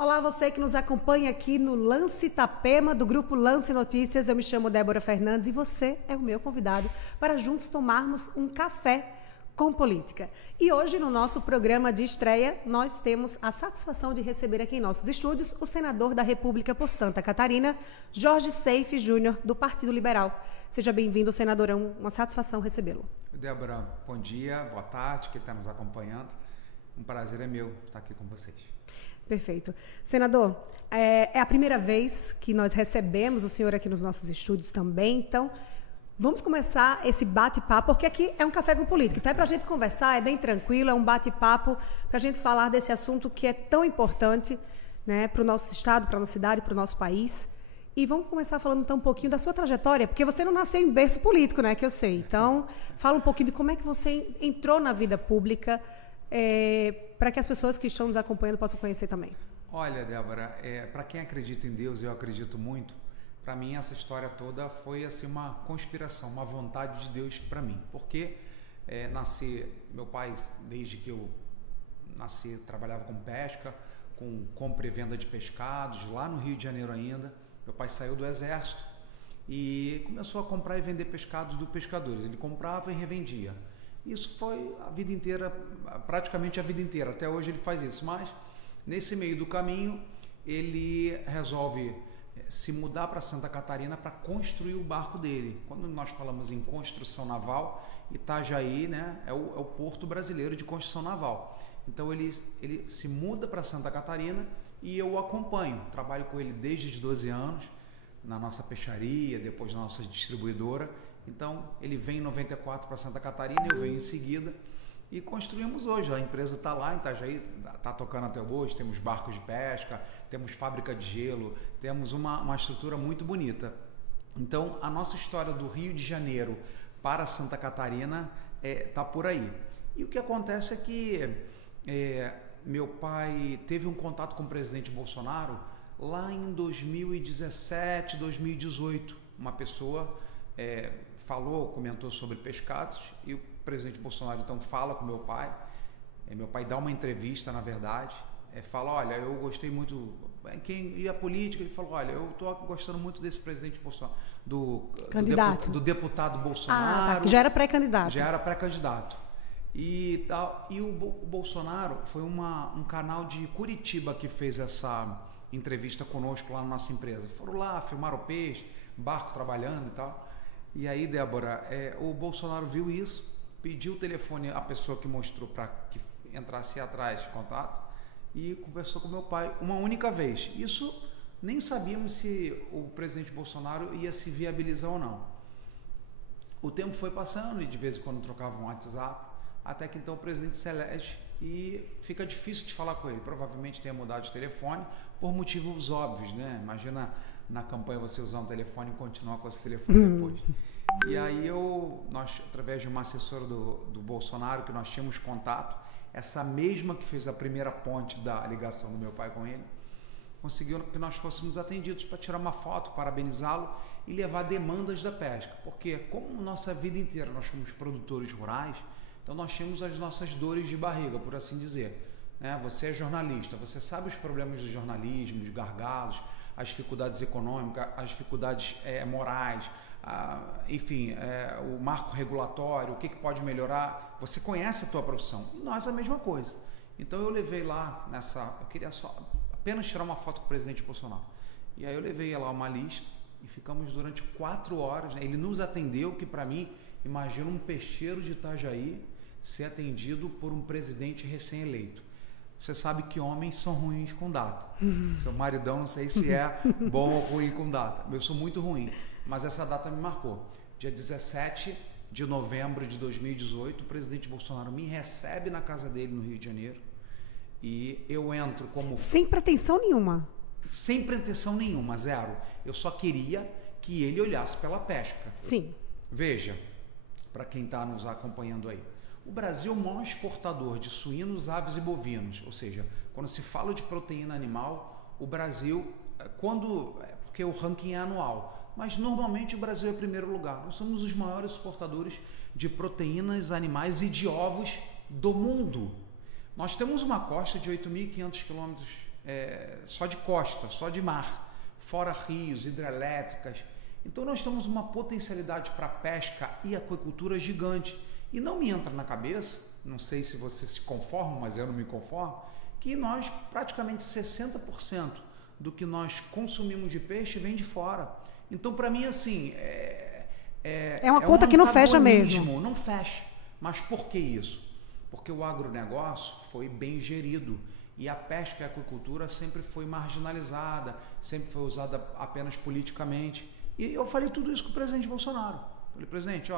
Olá, você que nos acompanha aqui no Lance Itapema, do Grupo Lance Notícias. Eu me chamo Débora Fernandes e você é o meu convidado para juntos tomarmos um café com política. E hoje, no nosso programa de estreia, nós temos a satisfação de receber aqui em nossos estúdios o senador da República por Santa Catarina, Jorge Seife Júnior, do Partido Liberal. Seja bem-vindo, senador. É uma satisfação recebê-lo. Débora, bom dia, boa tarde, quem está nos acompanhando. Um prazer é meu estar aqui com vocês. Perfeito. Senador, é a primeira vez que nós recebemos o senhor aqui nos nossos estúdios também, então vamos começar esse bate-papo, porque aqui é um café com política, então é para a gente conversar, é bem tranquilo, é um bate-papo para a gente falar desse assunto que é tão importante, né, para o nosso estado, para a nossa cidade, para o nosso país. E vamos começar falando então um pouquinho da sua trajetória, porque você não nasceu em berço político, né, que eu sei. Então, fala um pouquinho de como é que você entrou na vida pública, para que as pessoas que estão nos acompanhando possam conhecer também. Olha, Débora, para quem acredita em Deus, eu acredito muito, para mim essa história toda foi assim uma conspiração, uma vontade de Deus para mim, porque meu pai, desde que eu nasci, trabalhava com pesca, com compra e venda de pescados, lá no Rio de Janeiro ainda. Meu pai saiu do exército e começou a comprar e vender pescados dos pescadores, ele comprava e revendia. Isso foi a vida inteira, praticamente a vida inteira, até hoje ele faz isso, mas nesse meio do caminho ele resolve se mudar para Santa Catarina para construir o barco dele. Quando nós falamos em construção naval, Itajaí, né, é o porto brasileiro de construção naval. Então ele se muda para Santa Catarina e eu o acompanho, trabalho com ele desde os 12 anos, na nossa peixaria, depois na nossa distribuidora. Então, ele vem em 94 para Santa Catarina, eu venho em seguida e construímos hoje. A empresa está lá em Itajaí, está tocando até hoje, temos barcos de pesca, temos fábrica de gelo, temos uma estrutura muito bonita. Então, a nossa história do Rio de Janeiro para Santa Catarina está por aí. E o que acontece é que meu pai teve um contato com o presidente Bolsonaro lá em 2017, 2018. Uma pessoa comentou sobre pescados e o presidente Bolsonaro então fala com meu pai. Meu pai dá uma entrevista, na verdade, fala: olha, eu gostei muito. Quem ia à política, ele falou: olha, eu estou gostando muito desse presidente Bolsonaro, do deputado Bolsonaro. Tá. Já era pré-candidato. Já era pré-candidato. E o Bolsonaro foi um canal de Curitiba que fez essa entrevista conosco lá na nossa empresa. Foram lá, filmaram o peixe, barco trabalhando e tal. E aí, Débora, o Bolsonaro viu isso, pediu o telefone à pessoa que mostrou para que entrasse atrás de contato e conversou com meu pai uma única vez. Isso nem sabíamos se o presidente Bolsonaro ia se viabilizar ou não. O tempo foi passando e de vez em quando trocavam um WhatsApp, até que então o presidente se elege e fica difícil de falar com ele. Provavelmente tenha mudado de telefone por motivos óbvios, né? Imagina na campanha você usar um telefone e continuar com esse telefone depois. E aí nós, através de uma assessora do Bolsonaro, que nós tínhamos contato, essa mesma que fez a primeira ponte da ligação do meu pai com ele, conseguiu que nós fôssemos atendidos para tirar uma foto, parabenizá-lo e levar demandas da pesca. Porque como nossa vida inteira nós fomos produtores rurais, então nós tínhamos as nossas dores de barriga, por assim dizer. Você é jornalista, você sabe os problemas do jornalismo, os gargalos, as dificuldades econômicas, as dificuldades morais, enfim, o marco regulatório, o que pode melhorar. Você conhece a tua profissão e nós a mesma coisa. Então eu levei lá eu queria só apenas tirar uma foto com o presidente Bolsonaro. E aí eu levei lá uma lista e ficamos durante 4 horas. Ele nos atendeu, que para mim, imagina um peixeiro de Itajaí ser atendido por um presidente recém-eleito. Você sabe que homens são ruins com data. Seu maridão, não sei se é bom ou ruim com data. Eu sou muito ruim, mas essa data me marcou. Dia 17 de novembro de 2018, o presidente Bolsonaro me recebe na casa dele no Rio de Janeiro e eu entro como... Sem pretensão nenhuma? Sem pretensão nenhuma, zero. Eu só queria que ele olhasse pela pesca. Sim. Veja, para quem está nos acompanhando aí, o Brasil é o maior exportador de suínos, aves e bovinos, ou seja, quando se fala de proteína animal, o Brasil, porque o ranking é anual, mas normalmente o Brasil é primeiro lugar. Nós somos os maiores exportadores de proteínas animais e de ovos do mundo. Nós temos uma costa de 8.500 quilômetros só de costa, só de mar, fora rios, hidrelétricas. Então nós temos uma potencialidade para pesca e aquicultura gigante. E não me entra na cabeça, não sei se você se conforma, mas eu não me conformo, que nós praticamente 60% do que nós consumimos de peixe vem de fora. Então, para mim, assim, é uma conta que não fecha mesmo. Não fecha. Mas por que isso? Porque o agronegócio foi bem gerido e a pesca e a aquicultura sempre foi marginalizada, sempre foi usada apenas politicamente. E eu falei tudo isso com o presidente Bolsonaro. Falei, presidente,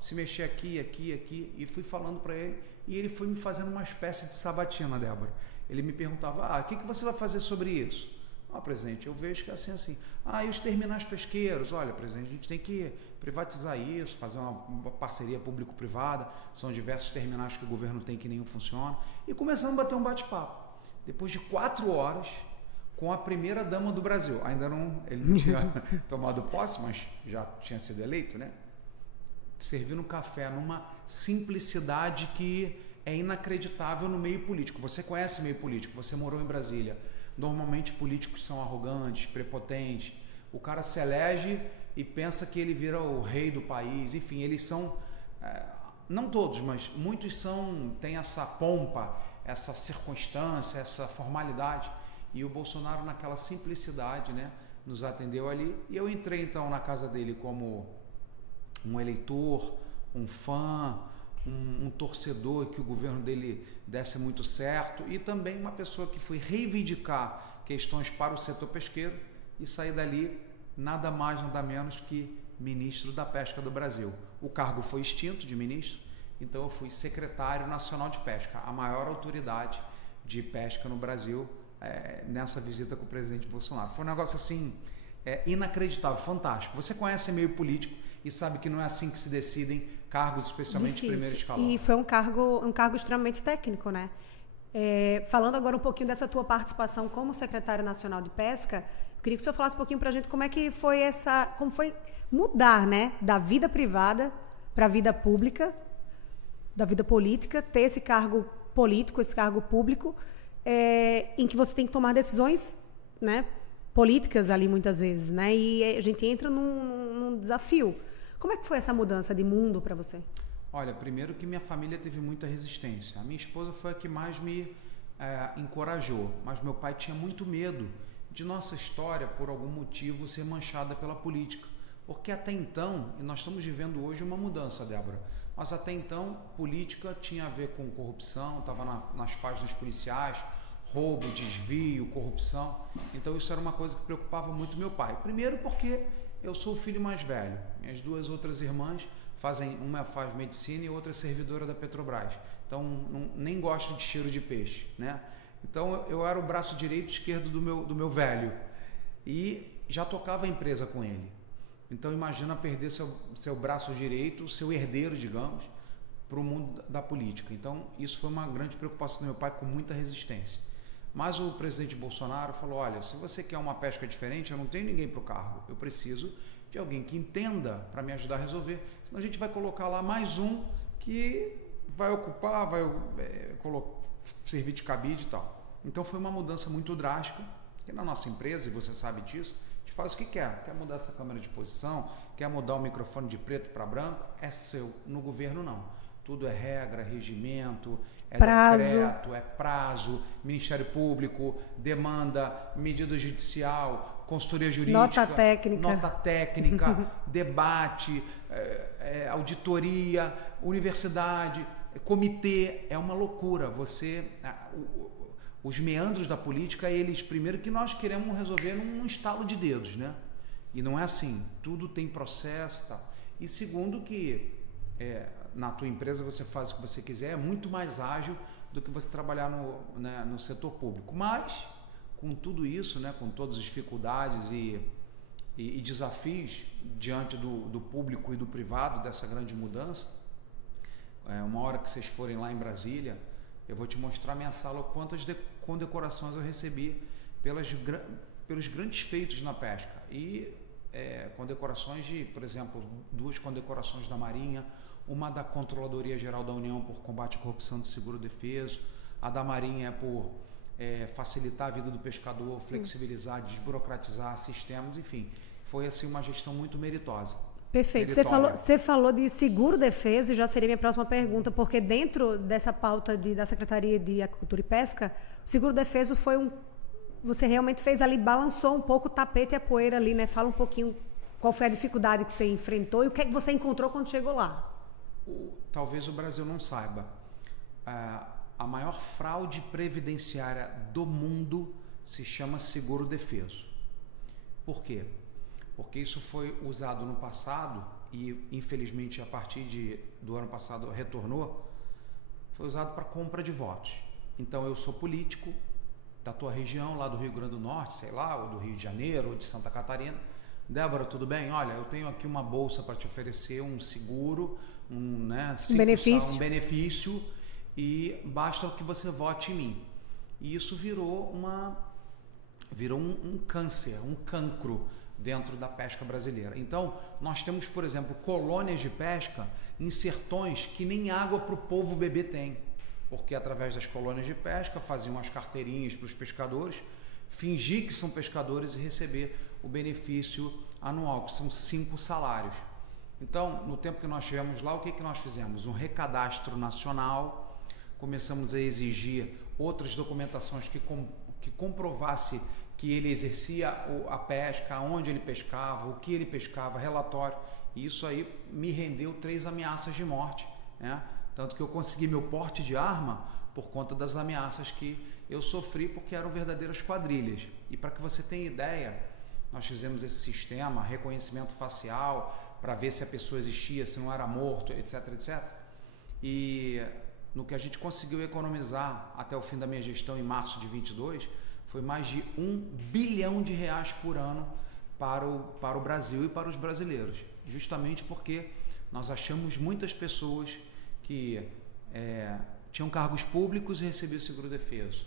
se mexer aqui, aqui, aqui, e fui falando para ele, e ele foi me fazendo uma espécie de sabatina, Débora. Ele me perguntava, o que você vai fazer sobre isso? Presidente, eu vejo que é assim. E os terminais pesqueiros? Olha, presidente, a gente tem que privatizar isso, fazer uma parceria público-privada, são diversos terminais que o governo tem que nenhum funciona. E começamos a bater um bate-papo. Depois de 4 horas, com a primeira dama do Brasil. Ele não tinha tomado posse, mas já tinha sido eleito, né? Servindo café numa simplicidade que é inacreditável no meio político. Você conhece o meio político, você morou em Brasília. Normalmente políticos são arrogantes, prepotentes. O cara se elege e pensa que ele vira o rei do país. Enfim, eles são, não todos, mas muitos têm essa pompa, essa circunstância, essa formalidade. E o Bolsonaro, naquela simplicidade, né, nos atendeu ali. E eu entrei então na casa dele como um eleitor, um fã, um torcedor, que o governo dele desse muito certo, e também uma pessoa que foi reivindicar questões para o setor pesqueiro e sair dali nada mais, nada menos que ministro da Pesca do Brasil. O cargo foi extinto de ministro, então eu fui secretário nacional de pesca, a maior autoridade de pesca no Brasil, nessa visita com o presidente Bolsonaro. Foi um negócio assim, inacreditável, fantástico. Você conhece meio político e sabe que não é assim que se decidem cargos, especialmente de primeiro escalão. E foi um cargo extremamente técnico, né? Falando agora um pouquinho dessa tua participação como secretário nacional de pesca, eu queria que o senhor falasse um pouquinho para a gente como foi mudar, né, da vida privada para a vida pública, da vida política, ter esse cargo político, esse cargo público, em que você tem que tomar decisões, né, políticas ali muitas vezes, né? E a gente entra num desafio. Como é que foi essa mudança de mundo para você? Olha, primeiro que minha família teve muita resistência. A minha esposa foi a que mais me encorajou, mas meu pai tinha muito medo de nossa história, por algum motivo, ser manchada pela política. Porque até então, e nós estamos vivendo hoje uma mudança, Débora, mas até então, política tinha a ver com corrupção, estava nas páginas policiais, roubo, desvio, corrupção. Então isso era uma coisa que preocupava muito meu pai. Primeiro porque eu sou o filho mais velho. Minhas 2 outras irmãs uma faz medicina e outra é servidora da Petrobras. Então nem gosto de cheiro de peixe, né? Então eu era o braço direito e esquerdo do meu velho e já tocava a empresa com ele. Então imagina perder seu braço direito, seu herdeiro, digamos, para o mundo da política. Então isso foi uma grande preocupação do meu pai, com muita resistência. Mas o presidente Bolsonaro falou, olha, se você quer uma pesca diferente, eu não tenho ninguém para o cargo. Eu preciso de alguém que entenda para me ajudar a resolver. Senão a gente vai colocar lá mais um que vai ocupar, servir de cabide e tal. Então foi uma mudança muito drástica. E na nossa empresa, e você sabe disso, a gente faz o que quer. Quer mudar essa câmera de posição, quer mudar o microfone de preto para branco, é seu. No governo, não. Tudo é regra, regimento, decreto, é prazo, Ministério Público, demanda, medida judicial, consultoria jurídica, nota técnica, debate, auditoria, universidade, comitê. É uma loucura. Os meandros da política, eles, primeiro, que nós queremos resolver num estalo de dedos, né? E não é assim. Tudo tem processo e tal. E segundo que na tua empresa você faz o que você quiser, é muito mais ágil do que você trabalhar no setor público. Mas, com tudo isso, né, com todas as dificuldades e desafios diante do público e do privado, dessa grande mudança, uma hora que vocês forem lá em Brasília, eu vou te mostrar minha sala, quantas condecorações eu recebi pelos grandes feitos na pesca. E condecorações por exemplo, 2 condecorações da Marinha, uma da Controladoria Geral da União por combate à corrupção de seguro defeso, a da Marinha é por facilitar a vida do pescador, flexibilizar, desburocratizar sistemas, enfim. Foi assim uma gestão muito meritosa. Perfeito. Você falou de seguro-defeso, e já seria minha próxima pergunta, porque dentro dessa pauta da Secretaria de Agricultura e Pesca, o seguro-defeso foi você realmente fez ali, balançou um pouco o tapete e a poeira ali, né? Fala um pouquinho qual foi a dificuldade que você enfrentou e o que é que você encontrou quando chegou lá. Talvez o Brasil não saiba. A maior fraude previdenciária do mundo se chama seguro-defeso. Por quê? Porque isso foi usado no passado e, infelizmente, a partir do ano passado retornou, foi usado para compra de votos. Então, eu sou político da tua região, lá do Rio Grande do Norte, sei lá, ou do Rio de Janeiro, ou de Santa Catarina. Débora, tudo bem? Olha, eu tenho aqui uma bolsa para te oferecer, um seguro, um benefício, e basta que você vote em mim. E isso virou um câncer, um cancro dentro da pesca brasileira. Então, nós temos, por exemplo, colônias de pesca em sertões que nem água para o povo beber tem, porque através das colônias de pesca faziam as carteirinhas para os pescadores, fingir que são pescadores e receber o benefício anual, que são 5 salários. Então, no tempo que nós estivemos lá, o que nós fizemos? Um recadastro nacional, começamos a exigir outras documentações que comprovasse que ele exercia a pesca, onde ele pescava, o que ele pescava, relatório. E isso aí me rendeu 3 ameaças de morte, né? Tanto que eu consegui meu porte de arma por conta das ameaças que eu sofri, porque eram verdadeiras quadrilhas. E para que você tenha ideia, nós fizemos esse sistema, reconhecimento facial, para ver se a pessoa existia, se não era morto, etc, etc. E no que a gente conseguiu economizar até o fim da minha gestão, em março de 22, foi mais de R$1 bilhão por ano para o Brasil e para os brasileiros, justamente porque nós achamos muitas pessoas que tinham cargos públicos e recebiam seguro-defeso,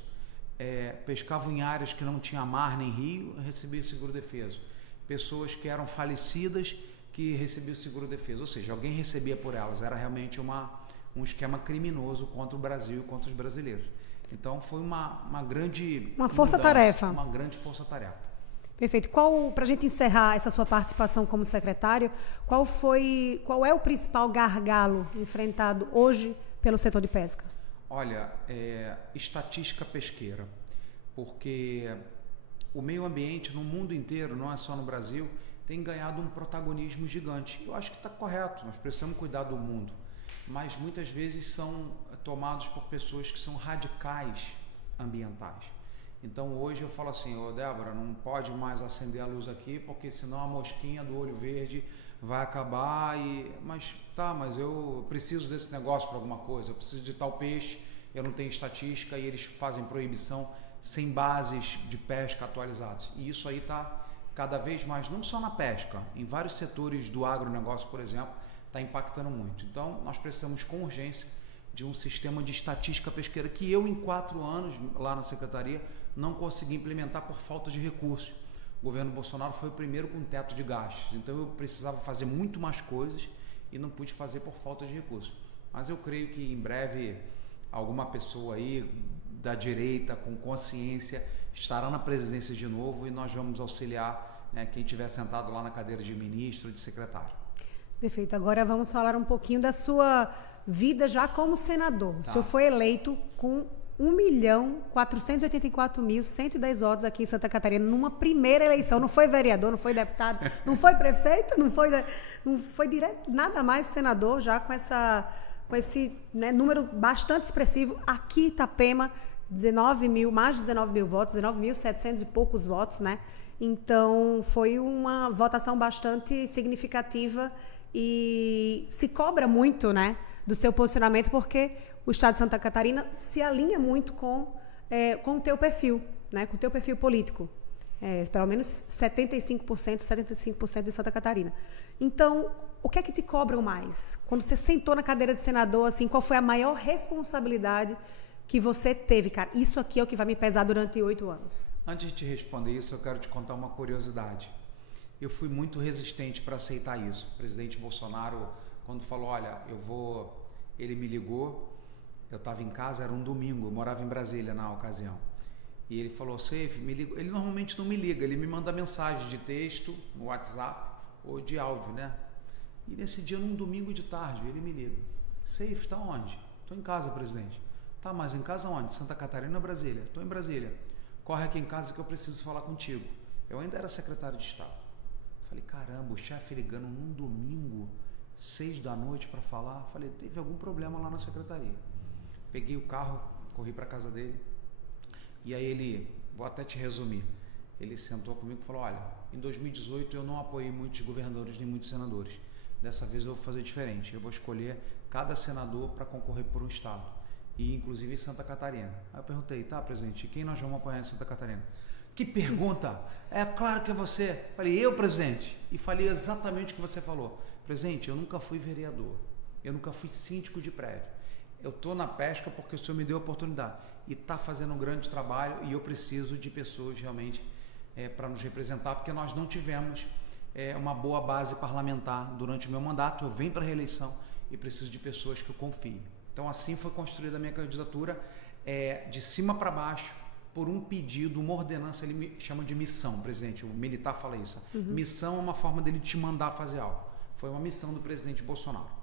pescavam em áreas que não tinha mar nem rio, recebiam seguro-defeso, pessoas que eram falecidas que recebiam seguro-defeso, ou seja, alguém recebia por elas, era realmente um esquema criminoso contra o Brasil e contra os brasileiros. Então foi uma grande força-tarefa. Uma grande força-tarefa. Perfeito. Para a gente encerrar essa sua participação como secretário, qual é o principal gargalo enfrentado hoje pelo setor de pesca? Olha, estatística pesqueira, porque o meio ambiente no mundo inteiro, não é só no Brasil, tem ganhado um protagonismo gigante. Eu acho que está correto, nós precisamos cuidar do mundo, mas muitas vezes são tomados por pessoas que são radicais ambientais. Então hoje eu falo assim, Débora, não pode mais acender a luz aqui, porque senão a mosquinha do olho verde vai acabar, mas eu preciso desse negócio para alguma coisa, eu preciso de tal peixe, eu não tenho estatística, e eles fazem proibição sem bases de pesca atualizadas. E isso aí está cada vez mais, não só na pesca, em vários setores do agronegócio, por exemplo, está impactando muito. Então nós precisamos com urgência de um sistema de estatística pesqueira que eu, em 4 anos lá na secretaria, não consegui implementar por falta de recursos. O governo Bolsonaro foi o primeiro com teto de gastos, então eu precisava fazer muito mais coisas e não pude fazer por falta de recursos. Mas eu creio que em breve alguma pessoa aí da direita com consciência estará na presidência de novo e nós vamos auxiliar, né, quem estiver sentado lá na cadeira de ministro ou de secretário. Perfeito. Agora vamos falar um pouquinho da sua vida já como senador. O senhor foi eleito com 1.484.110 votos aqui em Santa Catarina, numa primeira eleição. Não foi vereador, não foi deputado, não foi prefeito, não foi direto, nada mais senador, já com esse, né, número bastante expressivo. Aqui em Itapema, mais de 19 mil votos, 19.700 e poucos votos, né? Então, foi uma votação bastante significativa e se cobra muito, né, do seu posicionamento, porque o Estado de Santa Catarina se alinha muito com o teu perfil, né, com o teu perfil político. Pelo menos 75% de Santa Catarina. Então, o que é que te cobram mais? Quando você sentou na cadeira de senador, assim, qual foi a maior responsabilidade que você teve? Cara, isso aqui é o que vai me pesar durante 8 anos. Antes de te responder isso, eu quero te contar uma curiosidade. Eu fui muito resistente para aceitar isso. O presidente Bolsonaro, quando falou, olha, ele me ligou, eu estava em casa, era um domingo, eu morava em Brasília na ocasião. E ele falou, Seif, me liga. Ele normalmente não me liga, ele me manda mensagem de texto no WhatsApp ou de áudio, né? E nesse dia, num domingo de tarde, ele me liga. Seif, tá onde? Tô em casa, presidente. Tá, mas em casa onde? Santa Catarina ou Brasília? Tô em Brasília. Corre aqui em casa que eu preciso falar contigo. Eu ainda era secretário de Estado. Falei, caramba, o chefe ligando num domingo, 6 da noite para falar. Falei, teve algum problema lá na secretaria. Peguei o carro, corri para casa dele. E aí ele, vou até te resumir, ele sentou comigo e falou, olha, em 2018 eu não apoiei muitos governadores nem muitos senadores. Dessa vez eu vou fazer diferente. Eu vou escolher cada senador para concorrer por um estado. E inclusive em Santa Catarina. Aí eu perguntei, tá, presidente, quem nós vamos apoiar em Santa Catarina? Que pergunta! É claro que é você. Falei, eu, presidente? E falei exatamente o que você falou. Presidente, eu nunca fui vereador. Eu nunca fui síndico de prédio. Eu estou na pesca porque o senhor me deu a oportunidade. E está fazendo um grande trabalho e eu preciso de pessoas realmente para nos representar, porque nós não tivemos uma boa base parlamentar durante o meu mandato. Eu venho para a reeleição e preciso de pessoas que eu confie. Então assim foi construída a minha candidatura de cima para baixo, por um pedido, uma ordenança. Ele me chama de missão, presidente, o militar fala isso. Missão é uma forma dele te mandar fazer algo. Foi uma missão do presidente Bolsonaro.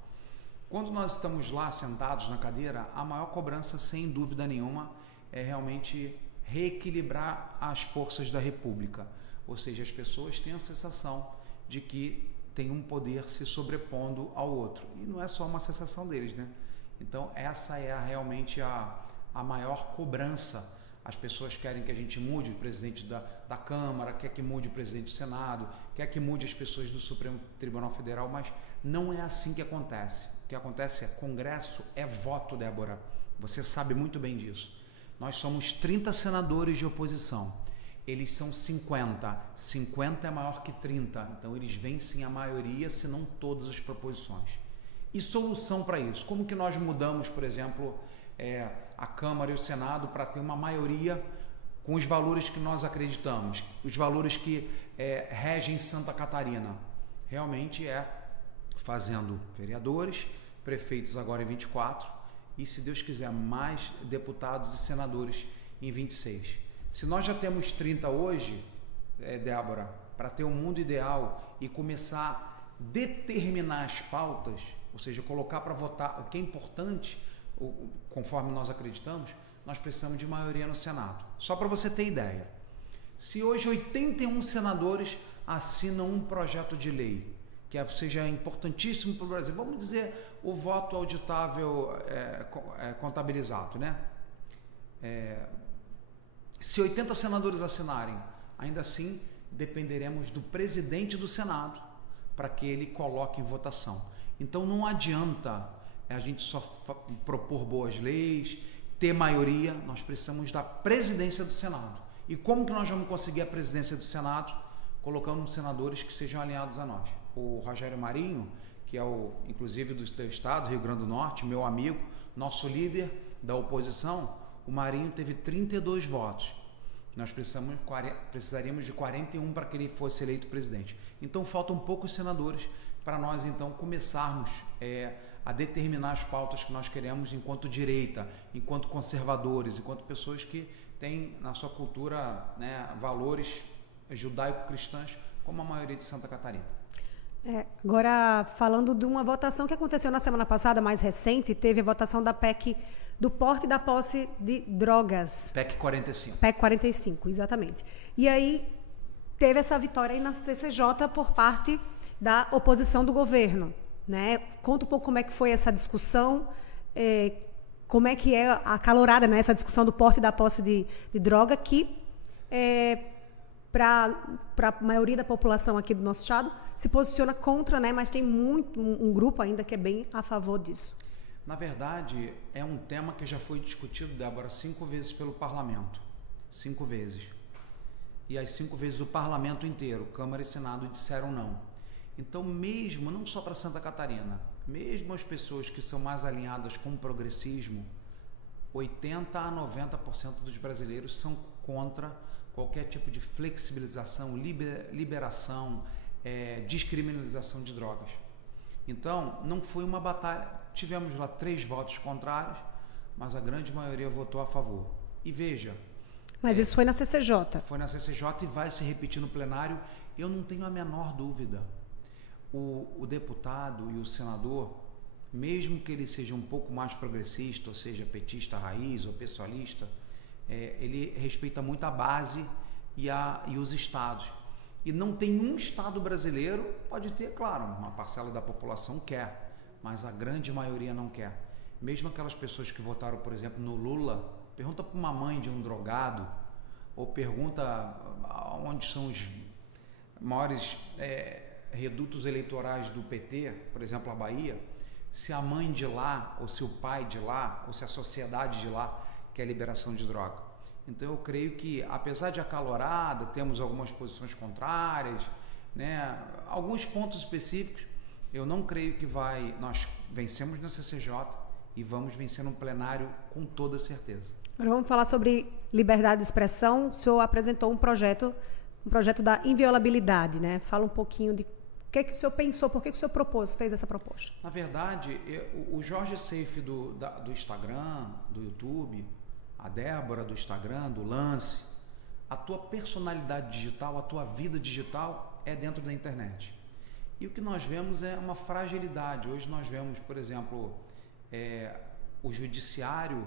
Quando nós estamos lá sentados na cadeira, a maior cobrança, sem dúvida nenhuma, é realmente reequilibrar as forças da República. Ou seja, as pessoas têm a sensação de que tem um poder se sobrepondo ao outro. E não é só uma sensação deles, né? Então, essa é realmente a maior cobrança. As pessoas querem que a gente mude o presidente da Câmara, quer que mude o presidente do Senado, quer que mude as pessoas do Supremo Tribunal Federal, mas não é assim que acontece. O que acontece é, Congresso é voto, Débora. Você sabe muito bem disso. Nós somos 30 senadores de oposição. Eles são 50. 50 é maior que 30. Então, eles vencem a maioria, se não todas as proposições. E solução para isso? Como que nós mudamos, por exemplo, a Câmara e o Senado para ter uma maioria com os valores que nós acreditamos, os valores que regem Santa Catarina? Realmente fazendo vereadores, prefeitos agora em 24 e, se Deus quiser, mais deputados e senadores em 26. Se nós já temos 30 hoje, Débora, para ter um mundo ideal e começar a determinar as pautas, ou seja, colocar para votar o que é importante, conforme nós acreditamos, nós precisamos de maioria no Senado. Só para você ter ideia, se hoje 81 senadores assinam um projeto de lei, que seja importantíssimo para o Brasil, vamos dizer o voto auditável contabilizado, né? Se 80 senadores assinarem, ainda assim dependeremos do presidente do Senado para que ele coloque em votação. Então não adianta a gente só propor boas leis, ter maioria, nós precisamos da presidência do Senado. E como que nós vamos conseguir a presidência do Senado? Colocando senadores que sejam alinhados a nós. O Rogério Marinho, que é inclusive do teu estado, Rio Grande do Norte, meu amigo, nosso líder da oposição, o Marinho teve 32 votos. Nós precisaríamos de 41 para que ele fosse eleito presidente. Então faltam poucos senadores para nós então começarmos a determinar as pautas que nós queremos enquanto direita, enquanto conservadores, enquanto pessoas que têm na sua cultura, né, valores judaico-cristãs, como a maioria de Santa Catarina. Agora, falando de uma votação que aconteceu na semana passada, mais recente, teve a votação da PEC do porte e da posse de drogas. PEC 45. PEC 45, exatamente. E aí teve essa vitória aí na CCJ por parte da oposição do governo, né? Conta um pouco como é que foi essa discussão, como é que é acalorada, né, essa discussão do porte e da posse de droga, que para a maioria da população aqui do nosso estado se posiciona contra, né, mas tem um grupo ainda que é bem a favor disso. Na verdade, é um tema que já foi discutido, Débora, 5 vezes pelo parlamento. 5 vezes. E as 5 vezes o parlamento inteiro, Câmara e Senado, disseram não. Então, mesmo, não só para Santa Catarina, mesmo as pessoas que são mais alinhadas com o progressismo, 80% a 90% dos brasileiros são contra qualquer tipo de flexibilização, liberação, descriminalização de drogas. Então, não foi uma batalha. Tivemos lá 3 votos contrários, mas a grande maioria votou a favor. E veja, Mas isso foi na CCJ? Foi na CCJ e vai se repetir no plenário. Eu não tenho a menor dúvida. O deputado e o senador, mesmo que ele seja um pouco mais progressista, ou seja, petista raiz ou pessoalista, ele respeita muito a base e os estados. E não tem um estado brasileiro, pode ter, claro, uma parcela da população quer, mas a grande maioria não quer. Mesmo aquelas pessoas que votaram, por exemplo, no Lula, pergunta para uma mãe de um drogado, ou pergunta onde são os maiores redutos eleitorais do PT, por exemplo, a Bahia, se a mãe de lá, ou se o pai de lá, ou se a sociedade de lá quer liberação de droga. Então eu creio que, apesar de acalorada, temos algumas posições contrárias, né, alguns pontos específicos, eu não creio que nós vencemos na CCJ e vamos vencer no plenário com toda certeza. Agora vamos falar sobre liberdade de expressão. O senhor apresentou um projeto da inviolabilidade, né? Fala um pouquinho de o que o senhor pensou, por que o senhor fez essa proposta? Na verdade, o Jorge Seife do Instagram, do YouTube, a Débora do Instagram, do Lance, a tua personalidade digital, a tua vida digital é dentro da internet. E o que nós vemos é uma fragilidade. Hoje nós vemos, por exemplo, o judiciário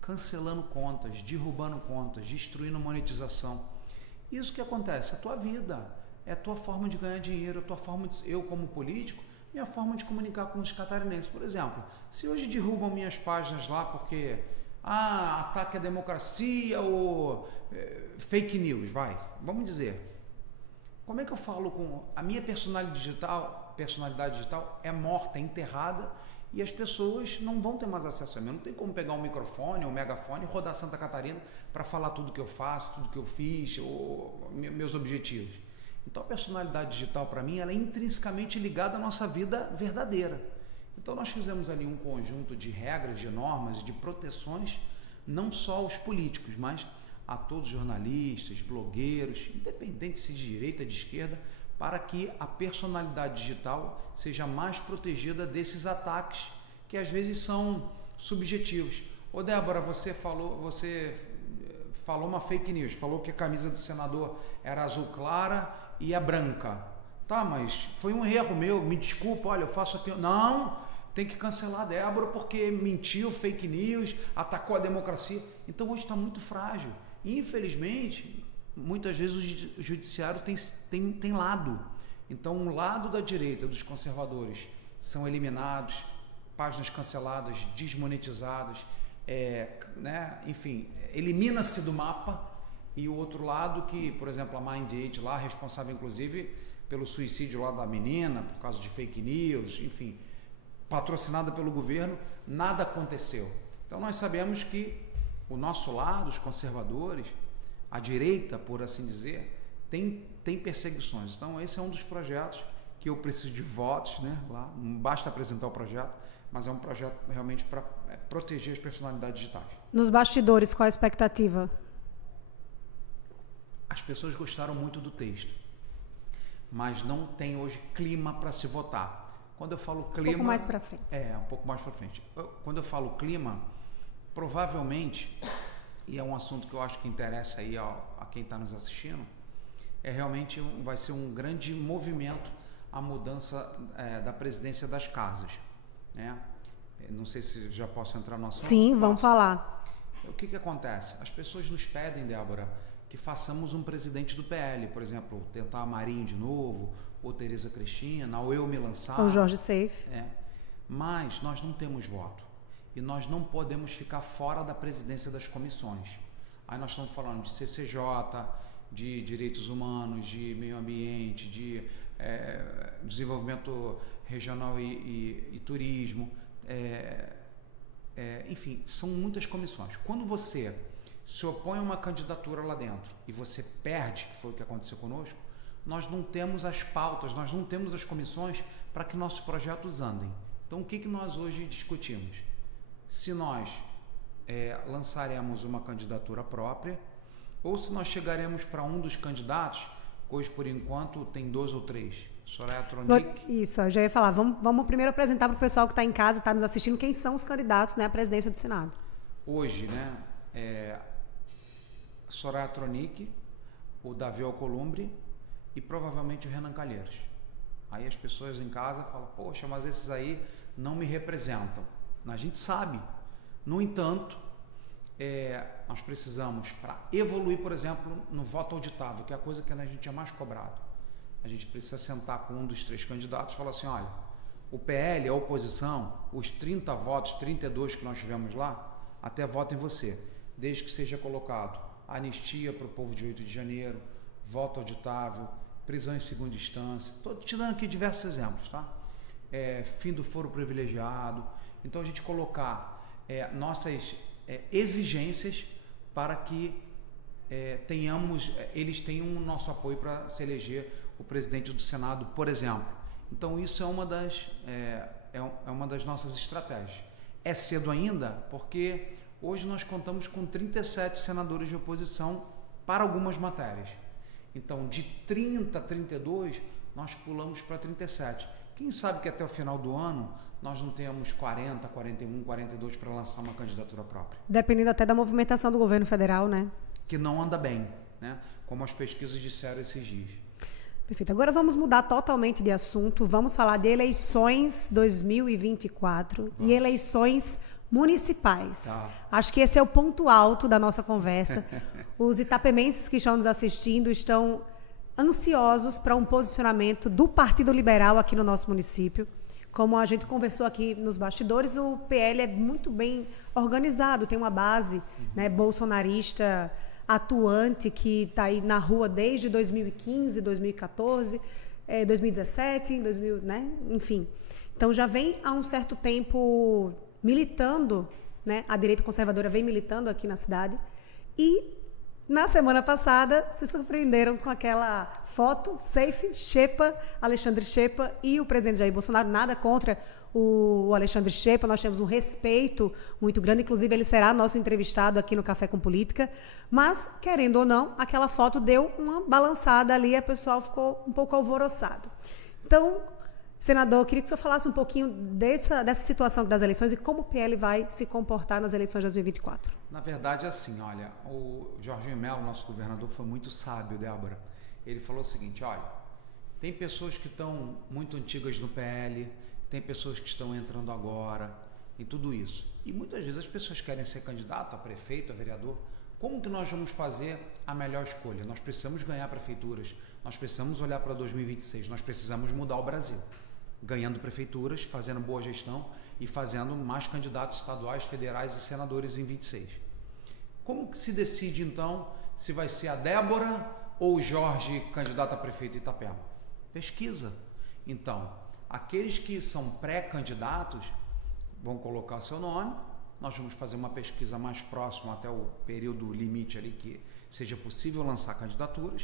cancelando contas, derrubando contas, destruindo monetização. Isso que acontece, a tua vida, é a tua forma de ganhar dinheiro, a tua forma eu como político, minha forma de comunicar com os catarinenses. Por exemplo, se hoje derrubam minhas páginas lá porque ataque à democracia ou fake news, vamos dizer. Como é que eu falo com a minha personalidade digital é morta, é enterrada, e as pessoas não vão ter mais acesso a mim. Não tem como pegar um microfone ou um megafone e rodar Santa Catarina para falar tudo que eu faço, tudo que eu fiz, ou meus objetivos. Então a personalidade digital, para mim, ela é intrinsecamente ligada à nossa vida verdadeira. Então nós fizemos ali um conjunto de regras, de normas, de proteções, não só aos políticos, mas a todos os jornalistas, blogueiros, independente se de direita ou de esquerda, para que a personalidade digital seja mais protegida desses ataques que às vezes são subjetivos. Ô Débora, você falou uma fake news, falou que a camisa do senador era azul clara e é branca. Tá, mas foi um erro meu, me desculpa, olha, eu faço aqui. Não, tem que cancelar a Débora porque mentiu, fake news, atacou a democracia. Então hoje está muito frágil. E, infelizmente, muitas vezes o judiciário tem lado. Então, um lado da direita, dos conservadores, são eliminados, páginas canceladas, desmonetizadas, enfim, elimina-se do mapa. E o outro lado que, por exemplo, a Mind8 lá, responsável inclusive pelo suicídio lá da menina, por causa de fake news, enfim, patrocinada pelo governo, nada aconteceu. Então nós sabemos que o nosso lado, os conservadores, a direita, por assim dizer, tem perseguições. Então esse é um dos projetos que eu preciso de votos, né? Lá, não basta apresentar o projeto, mas é um projeto realmente para proteger as personalidades digitais. Nos bastidores, qual a expectativa? As pessoas gostaram muito do texto, mas não tem hoje clima para se votar. Quando eu falo clima... Um pouco mais para frente. Um pouco mais para frente. Quando eu falo clima, provavelmente, e é um assunto que eu acho que interessa aí a quem está nos assistindo, realmente vai ser um grande movimento a mudança da presidência das casas. Né? Não sei se já posso entrar no assunto. Sim, vamos falar. O que acontece? As pessoas nos pedem, Débora, que façamos um presidente do PL, por exemplo, tentar a Marinho de novo, ou Tereza Cristina, ou eu me lançar. Ou Jorge Seife. Mas nós não temos voto. E nós não podemos ficar fora da presidência das comissões. Aí nós estamos falando de CCJ, de direitos humanos, de meio ambiente, de desenvolvimento regional e turismo. Enfim, são muitas comissões. Quando você se opõe a uma candidatura lá dentro e você perde, que foi o que aconteceu conosco, nós não temos as pautas, nós não temos as comissões para que nossos projetos andem. Então, o que nós hoje discutimos? Se nós lançaremos uma candidatura própria ou se nós chegaremos para um dos candidatos, hoje, por enquanto, tem 2 ou 3. Soraya Tronic. Isso, eu já ia falar. Vamos primeiro apresentar para o pessoal que está em casa, está nos assistindo, quem são os candidatos, né, à presidência do Senado. Hoje, né, Soraya Tronic, o Davi Alcolumbre e provavelmente o Renan Calheiros. Aí as pessoas em casa falam, poxa, mas esses aí não me representam. A gente sabe. No entanto, nós precisamos, para evoluir, por exemplo, no voto auditável, que é a coisa que a gente é mais cobrado. A gente precisa sentar com um dos 3 candidatos e falar assim, olha, o PL, a oposição, os 30 votos, 32 que nós tivemos lá, até voto em você, desde que seja colocado anistia para o povo de 8 de janeiro, voto auditável, prisão em segunda instância, estou te dando aqui diversos exemplos, tá? Fim do foro privilegiado. Então a gente colocar nossas exigências para que eles tenham o nosso apoio para se eleger o presidente do Senado, por exemplo. Então isso é uma das nossas estratégias. É cedo ainda, porque hoje nós contamos com 37 senadores de oposição para algumas matérias. Então, de 30 a 32, nós pulamos para 37. Quem sabe que até o final do ano nós não tenhamos 40, 41, 42 para lançar uma candidatura própria. Dependendo até da movimentação do governo federal, né? Que não anda bem, né? Como as pesquisas disseram esses dias. Perfeito. Agora vamos mudar totalmente de assunto. Vamos falar de eleições 2024 e eleições municipais. Tá. Acho que esse é o ponto alto da nossa conversa. Os itapemenses que estão nos assistindo estão ansiosos para um posicionamento do Partido Liberal aqui no nosso município. Como a gente conversou aqui nos bastidores, o PL é muito bem organizado, tem uma base, né, bolsonarista atuante que está aí na rua desde 2015, 2014, 2017, 2000, né? Enfim. Então já vem há um certo tempo militando, né? A direita conservadora vem militando aqui na cidade e na semana passada se surpreenderam com aquela foto safe, Xepa, Alexandre Xepa e o presidente Jair Bolsonaro. Nada contra o Alexandre Xepa, nós temos um respeito muito grande, inclusive ele será nosso entrevistado aqui no Café com Política, mas, querendo ou não, aquela foto deu uma balançada ali, a pessoa ficou um pouco alvoroçada. Então, senador, eu queria que o senhor falasse um pouquinho dessa situação das eleições e como o PL vai se comportar nas eleições de 2024. Na verdade, é assim, olha, o Jorginho Melo, nosso governador, foi muito sábio, Débora. Ele falou o seguinte, olha, tem pessoas que estão muito antigas no PL, tem pessoas que estão entrando agora, em tudo isso. E muitas vezes as pessoas querem ser candidato a prefeito, a vereador. Como que nós vamos fazer a melhor escolha? Nós precisamos ganhar prefeituras, nós precisamos olhar para 2026, nós precisamos mudar o Brasil. Ganhando prefeituras, fazendo boa gestão e fazendo mais candidatos estaduais, federais e senadores em 26. Como que se decide, então, se vai ser a Débora ou o Jorge candidato a prefeito de Itapema? Pesquisa. Então, aqueles que são pré-candidatos vão colocar o seu nome, nós vamos fazer uma pesquisa mais próxima até o período limite ali que seja possível lançar candidaturas.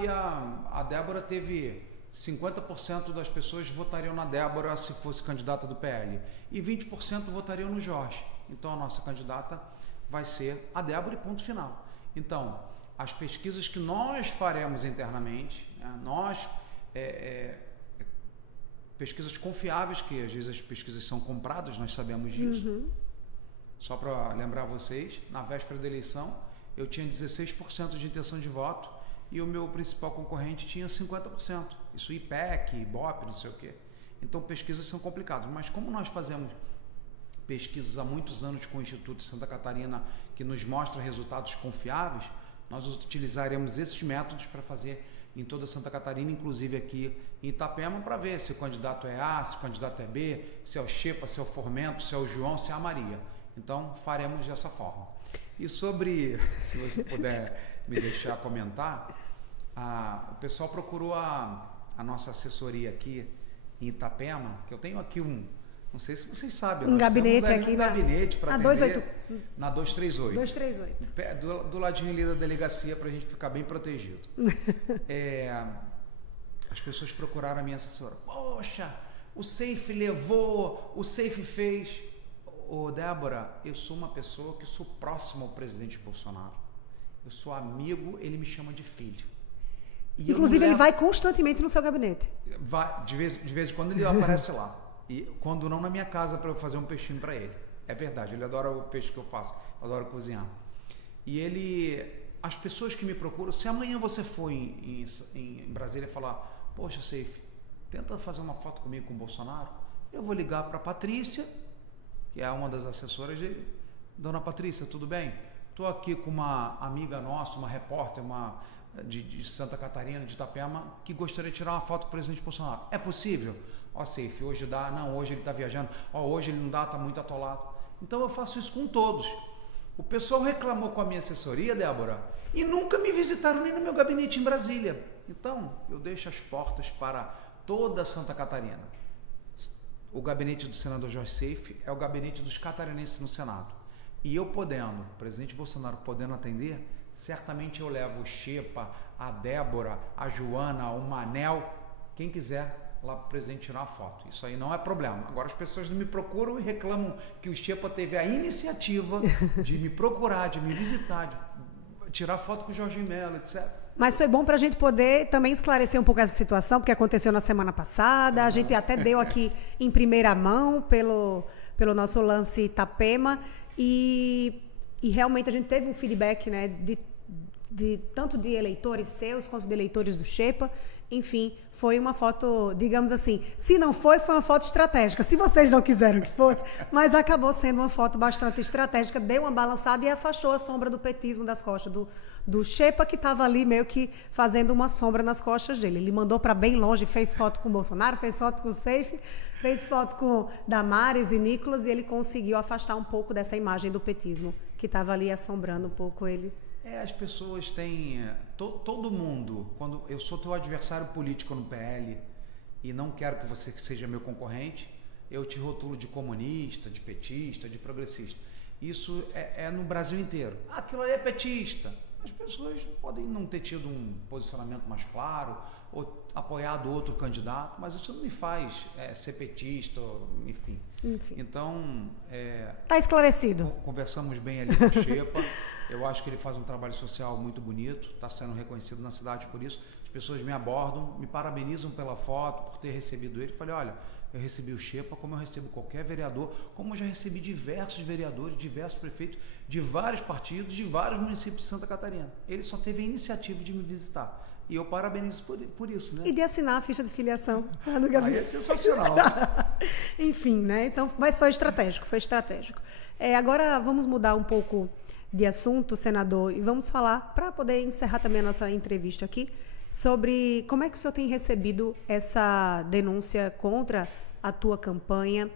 E a Débora teve 50% das pessoas votariam na Débora se fosse candidata do PL e 20% votariam no Jorge. Então a nossa candidata vai ser a Débora e ponto final. Então, as pesquisas que nós faremos internamente, pesquisas confiáveis, que às vezes as pesquisas são compradas, nós sabemos disso. Uhum. Só para lembrar vocês, na véspera da eleição, eu tinha 16% de intenção de voto e o meu principal concorrente tinha 50%. Isso IPEC, IBOP, não sei o quê. Então, pesquisas são complicadas. Mas como nós fazemos pesquisas há muitos anos com o Instituto de Santa Catarina que nos mostra resultados confiáveis, nós utilizaremos esses métodos para fazer em toda Santa Catarina, inclusive aqui em Itapema, para ver se o candidato é A, se o candidato é B, se é o Xepa, se é o Formento, se é o João, se é a Maria. Então, faremos dessa forma. E sobre, se você puder me deixar comentar, o pessoal procurou a nossa assessoria aqui em Itapema, que eu tenho aqui não sei se vocês sabem. Um gabinete aqui gabinete para atender na 238. 238. Do ladinho ali da delegacia para a gente ficar bem protegido. As pessoas procuraram a minha assessora. Poxa, o Safe levou, o Safe fez. Débora, eu sou uma pessoa que sou próximo ao presidente Bolsonaro. Eu sou amigo, ele me chama de filho. E inclusive, ele vai constantemente no seu gabinete. Vai, de vez em quando ele aparece lá. E quando não, na minha casa para eu fazer um peixinho para ele. É verdade, ele adora o peixe que eu faço, adora cozinhar. E ele as pessoas que me procuram, se amanhã você for em Brasília falar, poxa, Seif, tenta fazer uma foto comigo com o Bolsonaro, eu vou ligar para a Patrícia, que é uma das assessoras dele. Dona Patrícia, tudo bem? Estou aqui com uma amiga nossa, uma repórter de Santa Catarina, de Itapema, que gostaria de tirar uma foto com o presidente Bolsonaro. É possível? Ó, Seif, hoje dá. Não, hoje ele está viajando. Ó, hoje ele não dá, está muito atolado. Então eu faço isso com todos. O pessoal reclamou com a minha assessoria, Débora, e nunca me visitaram nem no meu gabinete em Brasília. Então, eu deixo as portas para toda Santa Catarina. O gabinete do senador Jorge Seif é o gabinete dos catarinenses no Senado. E eu podendo, o presidente Bolsonaro podendo atender, certamente eu levo o Xepa, a Débora, a Joana, o Manel, quem quiser lá para o presidente tirar uma foto. Isso aí não é problema. Agora as pessoas não me procuram e reclamam que o Xepa teve a iniciativa de me procurar, de me visitar, de tirar foto com o Jorginho Mello, etc. Mas foi bom para a gente poder também esclarecer um pouco essa situação, porque aconteceu na semana passada, a gente até deu aqui em primeira mão pelo nosso lance Itapema, e realmente a gente teve um feedback, né, tanto de eleitores seus quanto de eleitores do Xepa. Enfim, foi uma foto, digamos assim, se não foi uma foto estratégica, se vocês não quiseram que fosse, mas acabou sendo uma foto bastante estratégica, deu uma balançada e afastou a sombra do petismo das costas do Xepa, que estava ali meio que fazendo uma sombra nas costas dele. Ele mandou para bem longe, fez foto com o Bolsonaro, fez foto com o Seif, fez foto com Damares e Nicolas, e ele conseguiu afastar um pouco dessa imagem do petismo, que estava ali assombrando um pouco ele. As pessoas têm... todo mundo, quando eu sou teu adversário político no PL e não quero que você seja meu concorrente, eu te rotulo de comunista, de petista, de progressista. Isso é no Brasil inteiro. Aquilo ali é petista. As pessoas podem não ter tido um posicionamento mais claro ou apoiado outro candidato, mas isso não me faz ser petista, enfim. Então... Está esclarecido. Conversamos bem ali com o Xepa. Eu acho que ele faz um trabalho social muito bonito, está sendo reconhecido na cidade por isso. As pessoas me abordam, me parabenizam pela foto, por ter recebido ele. Falei, olha, eu recebi o Xepa como eu recebo qualquer vereador, como eu já recebi diversos vereadores, diversos prefeitos de vários partidos, de vários municípios de Santa Catarina. Ele só teve a iniciativa de me visitar. E eu parabenizo por isso, né? E de assinar a ficha de filiação no gabinete. Aí é sensacional. Enfim, né? Então, mas foi estratégico, foi estratégico. Agora vamos mudar um pouco de assunto, senador, e vamos falar, para poder encerrar também a nossa entrevista aqui, sobre como é que o senhor tem recebido essa denúncia contra a tua campanha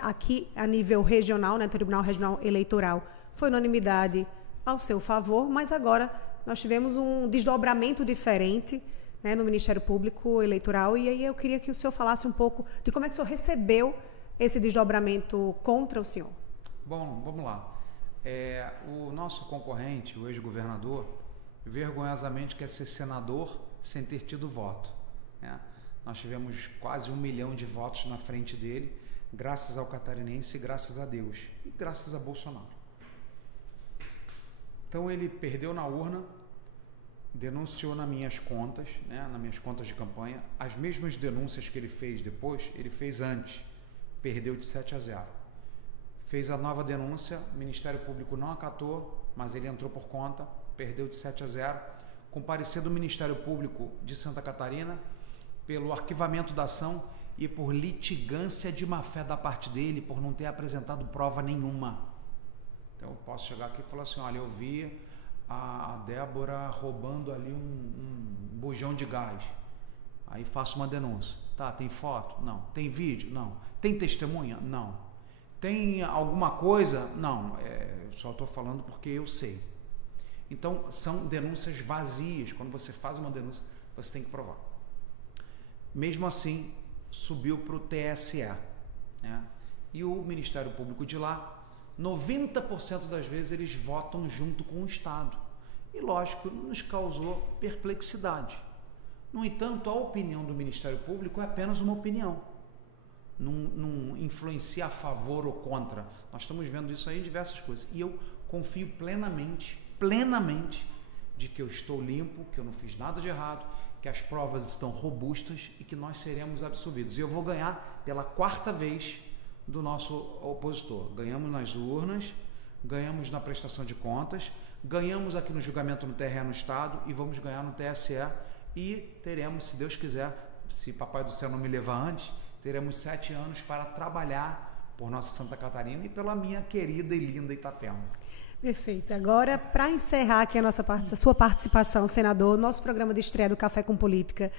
aqui a nível regional, né, Tribunal Regional Eleitoral. Foi unanimidade ao seu favor, mas agora nós tivemos um desdobramento diferente, né, no Ministério Público Eleitoral, e aí eu queria que o senhor falasse um pouco de como é que o senhor recebeu esse desdobramento contra o senhor. Bom, vamos lá. O nosso concorrente, o ex-governador, vergonhosamente quer ser senador sem ter tido voto, né? Nós tivemos quase 1 milhão de votos na frente dele, graças ao catarinense, graças a Deus e graças a Bolsonaro. Então ele perdeu na urna, denunciou nas minhas contas, né, nas minhas contas de campanha, as mesmas denúncias que ele fez depois, ele fez antes, perdeu de 7-0. Fez a nova denúncia, o Ministério Público não acatou, mas ele entrou por conta, perdeu de 7-0, com parecer do Ministério Público de Santa Catarina, pelo arquivamento da ação e por litigância de má-fé da parte dele, por não ter apresentado prova nenhuma. Então eu posso chegar aqui e falar assim, olha, eu vi a Débora roubando ali um bujão de gás. Aí faço uma denúncia. Tá, tem foto? Não. Tem vídeo? Não. Tem testemunha? Não. Tem alguma coisa? Não. Só estou falando porque eu sei. Então, são denúncias vazias. Quando você faz uma denúncia, você tem que provar. Mesmo assim, subiu para o TSE, né? E o Ministério Público de lá, 90% das vezes eles votam junto com o Estado. E, lógico, nos causou perplexidade. No entanto, a opinião do Ministério Público é apenas uma opinião. Não influencia a favor ou contra. Nós estamos vendo isso aí em diversas coisas. E eu confio plenamente, de que eu estou limpo, que eu não fiz nada de errado, que as provas estão robustas e que nós seremos absolvidos. E eu vou ganhar pela 4ª vez do nosso opositor. Ganhamos nas urnas, ganhamos na prestação de contas, Ganhamos aqui no julgamento no TRE no Estado e vamos ganhar no TSE e teremos, se Deus quiser, se Papai do Céu não me levar antes, teremos 7 anos para trabalhar por nossa Santa Catarina e pela minha querida e linda Itapema. Perfeito. Agora, para encerrar aqui a sua participação, senador, nosso programa de estreia do Café com Política,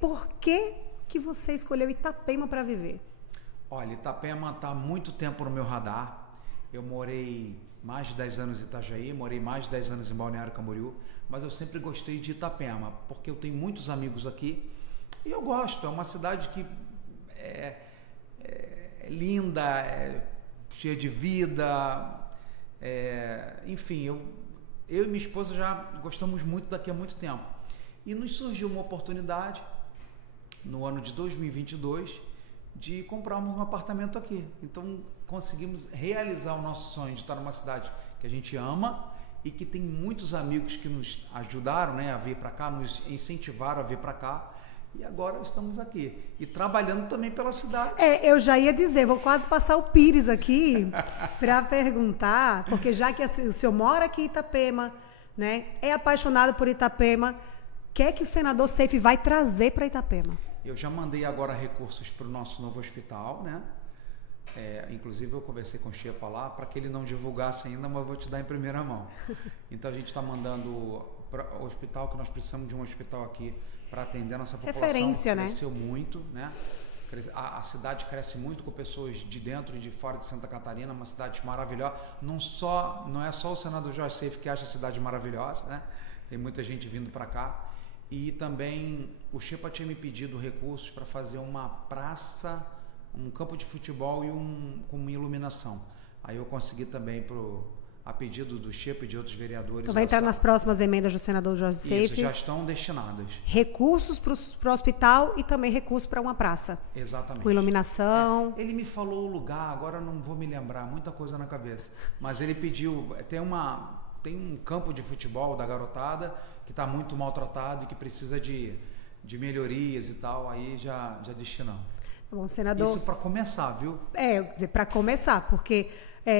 por que você escolheu Itapema para viver? Olha, Itapema está há muito tempo no meu radar. Eu morei mais de 10 anos em Itajaí, morei mais de 10 anos em Balneário Camboriú, mas eu sempre gostei de Itapema, porque eu tenho muitos amigos aqui e eu gosto. É uma cidade que é linda, cheia de vida, enfim, eu e minha esposa já gostamos muito daqui há muito tempo. E nos surgiu uma oportunidade, no ano de 2022, de comprarmos um apartamento aqui. Então, conseguimos realizar o nosso sonho de estar numa cidade que a gente ama e que tem muitos amigos que nos ajudaram, né, a vir para cá, nos incentivaram a vir para cá. E agora estamos aqui. E trabalhando também pela cidade. Eu já ia dizer, vou quase passar o Pires aqui para perguntar, porque já que o senhor mora aqui em Itapema, né, é apaixonado por Itapema, o que é que o senador Seif vai trazer para Itapema? Eu já mandei agora recursos para o nosso novo hospital, né? Inclusive eu conversei com o Xepa lá para que ele não divulgasse ainda, mas eu vou te dar em primeira mão. Então a gente está mandando para o hospital, que nós precisamos de um hospital aqui para atender a nossa população. Referência, né? Cresceu muito, né? A cidade cresce muito com pessoas de dentro e de fora de Santa Catarina, uma cidade maravilhosa. Não é só o senador Jorge Seif que acha a cidade maravilhosa, né? Tem muita gente vindo para cá. E também o Xepa tinha me pedido recursos para fazer uma praça, um campo de futebol e com uma iluminação. Aí eu consegui também, a pedido do Xepa e de outros vereadores. Então vai entrar nas próximas emendas do senador Jorge Seif. Isso, já estão destinadas. Recursos para o hospital e também recursos para uma praça. Exatamente. Com iluminação. Ele me falou o lugar, agora não vou me lembrar, muita coisa na cabeça. Mas ele pediu, tem um campo de futebol da garotada que está muito maltratado e que precisa de melhorias e tal, aí já destinamos. Tá bom, senador. Isso para começar, viu? Para começar, porque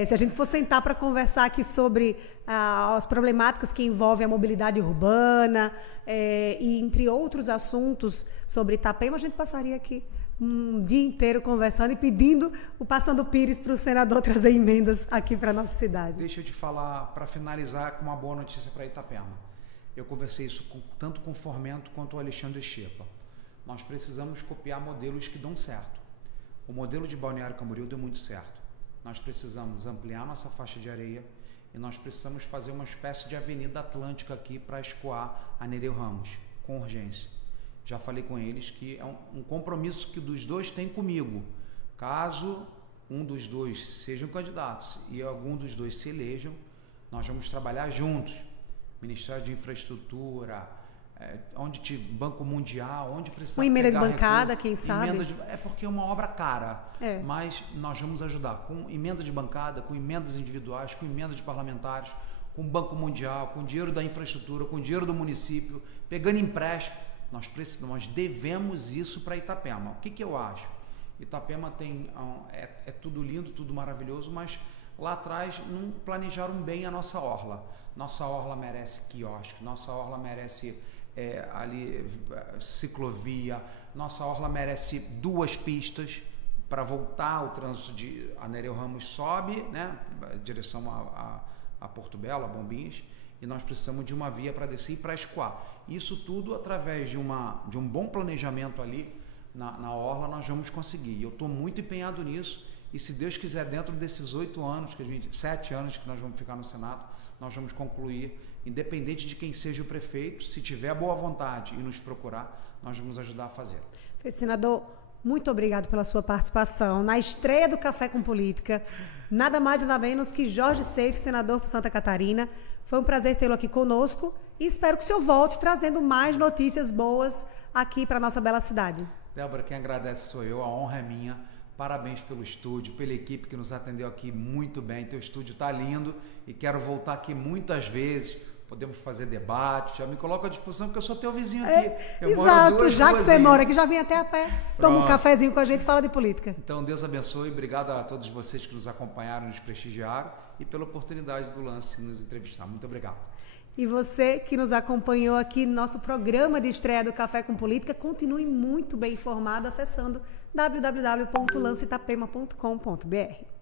se a gente for sentar para conversar aqui sobre as problemáticas que envolvem a mobilidade urbana e entre outros assuntos sobre Itapema, a gente passaria aqui um dia inteiro conversando e passando o Pires para o senador trazer emendas aqui para a nossa cidade. Deixa eu te falar, para finalizar, com uma boa notícia para Itapema. Eu conversei isso tanto com o Formento quanto o Alexandre Xepa. Nós precisamos copiar modelos que dão certo. O modelo de Balneário Camboriú deu muito certo. Nós precisamos ampliar nossa faixa de areia e nós precisamos fazer uma espécie de avenida atlântica aqui para escoar a Nereu Ramos, com urgência. Já falei com eles que é um compromisso que dos dois têm comigo. Caso um dos dois sejam candidatos e algum dos dois se elejam, nós vamos trabalhar juntos. Ministério de Infraestrutura, Banco Mundial, onde precisa. Uma emenda de bancada, quem sabe? Porque é uma obra cara, mas nós vamos ajudar com emenda de bancada, com emendas individuais, com emenda de parlamentares, com Banco Mundial, com dinheiro da infraestrutura, com dinheiro do município, pegando empréstimo. Nós devemos isso para Itapema. O que eu acho? Itapema é tudo lindo, tudo maravilhoso, mas lá atrás não planejaram bem a nossa orla. Nossa orla merece quiosque, nossa orla merece ciclovia, nossa orla merece 2 pistas para voltar o trânsito de Nereu Ramos sobe, né, direção a Porto Belo, a Bombinhas, e nós precisamos de uma via para descer e para escoar. Isso tudo através de um bom planejamento ali na orla nós vamos conseguir. E eu estou muito empenhado nisso e se Deus quiser, dentro desses 7 anos que nós vamos ficar no Senado, nós vamos concluir, independente de quem seja o prefeito, se tiver boa vontade e nos procurar, nós vamos ajudar a fazer. Senador, muito obrigado pela sua participação na estreia do Café com Política. Nada mais nada menos que Jorge Seif, senador por Santa Catarina. Foi um prazer tê-lo aqui conosco e espero que o senhor volte trazendo mais notícias boas aqui para a nossa bela cidade. Débora, quem agradece sou eu, a honra é minha. Parabéns pelo estúdio, pela equipe que nos atendeu aqui muito bem. Teu estúdio está lindo e quero voltar aqui muitas vezes podemos fazer debate, já me coloco à disposição, porque eu sou teu vizinho aqui. Exato, já que você mora aqui, já vem até a pé, toma um cafezinho com a gente e fala de política. Então, Deus abençoe, obrigado a todos vocês que nos acompanharam, nos prestigiaram e pela oportunidade do Lance de nos entrevistar. Muito obrigado. E você que nos acompanhou aqui no nosso programa de estreia do Café com Política, continue muito bem informado acessando www.lanceitapema.com.br.